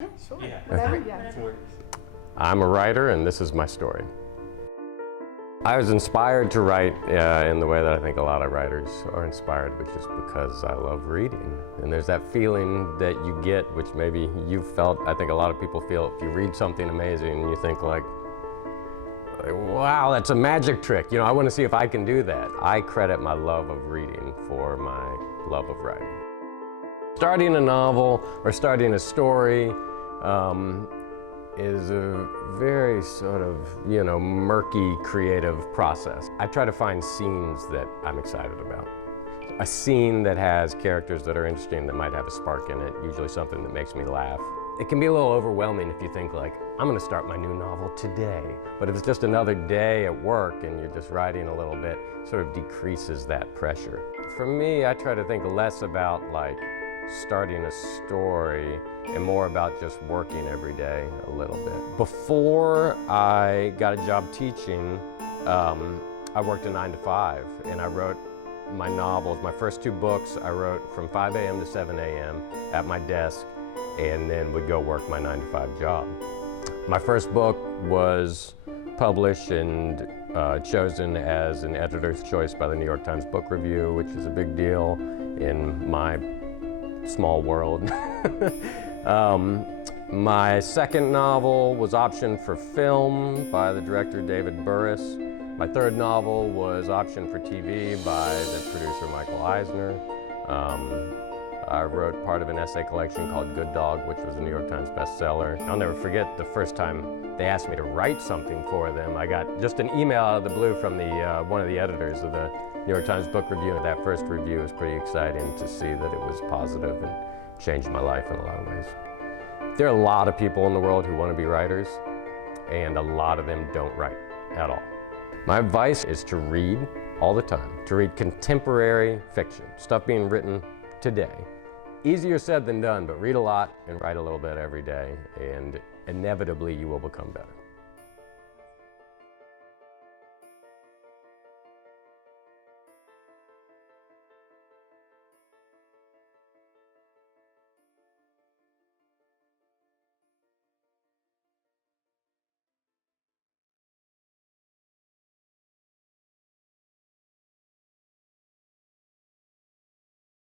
Sure. Yeah. Whatever, yeah. I'm a writer, and this is my story. I was inspired to write in the way that I think a lot of writers are inspired, which is because I love reading. And there's that feeling that you get, which maybe you felt, I think a lot of people feel, if you read something amazing and you think like, wow, that's a magic trick. You know, I want to see if I can do that. I credit my love of reading for my love of writing. Starting a novel or starting a story is a very sort of, you know, murky creative process. I try to find scenes that I'm excited about. A scene that has characters that are interesting, that might have a spark in it, usually something that makes me laugh. It can be a little overwhelming if you think like, I'm gonna start my new novel today. But if it's just another day at work and you're just writing a little bit, it sort of decreases that pressure. For me, I try to think less about like starting a story and more about just working every day a little bit. Before I got a job teaching, I worked a 9 to 5 and I wrote my novels. My first 2 books I wrote from 5 a.m. to 7 a.m. at my desk and then would go work my 9 to 5 job. My first book was published and chosen as an editor's choice by the New York Times Book Review, which is a big deal in my small world. My second novel was optioned for film by the director David Burris. My third novel was optioned for TV by the producer Michael Eisner. I wrote part of an essay collection called Good Dog, which was a New York Times bestseller. I'll never forget the first time they asked me to write something for them. I got just an email out of the blue from one of the editors of the New York Times Book Review. That first review was pretty exciting to see that it was positive and changed my life in a lot of ways. There are a lot of people in the world who want to be writers, and a lot of them don't write at all. My advice is to read all the time, to read contemporary fiction, stuff being written today. Easier said than done, but read a lot and write a little bit every day, and inevitably you will become better.